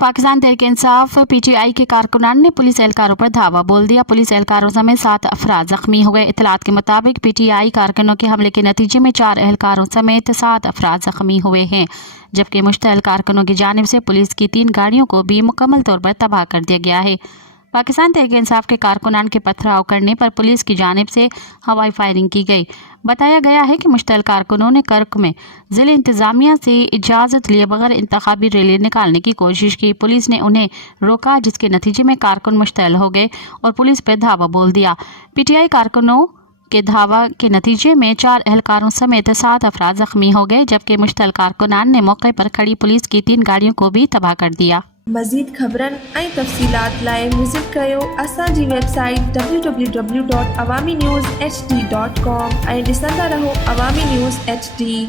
Pakistan Tehreek Insaf PTI के कारकुनान ने police एहलकारों पर धावा बोल दिया। पुलिस एहलकारों समेत 7 अफराद जख्मी हो गए। इतलात के मुताबिक PTI कारकुनों के हमले के नतीजे में 4 एहलकारों समेत 7 अफराद जख्मी हुए हैं, जबकि मुश्तल कारकुनों की जानिब से पुलिस की 3 गाड़ियों को भी मुकम्मल तौर पर तबाह कर दिया गया है। पाकिस्तान तहरीक इंसाफ के कारकुनान के पथराव करने पर पुलिस की जानिब से हवाई फायरिंग की गई। बताया गया है कि मुश्तल कारकुनों ने कर्क में ज़िले इंतज़ामिया से इजाज़त लिए बगैर इंतखाबी रैली निकालने की कोशिश की। पुलिस ने उन्हें रोका, जिसके नतीजे में कारकुन मुश्तल हो गए और पुलिस पर धावा बोल दिया। PTI कारकुनों के धावा के नतीजे में 4 एहलकारों समेत 7 अफराद जख्मी हो गए, जबकि मुश्तल कारकुनान ने मौके पर खड़ी पुलिस की 3 गाड़ियों को भी तबाह कर दिया। मज़ीद ख़बरन ऐं तफ़सीलात लाइ विज़िट कयो असांजी वेबसाइट www.awamiNewsHD.com ऐं ॾिसंदा रहो अवामी न्यूज़ HD।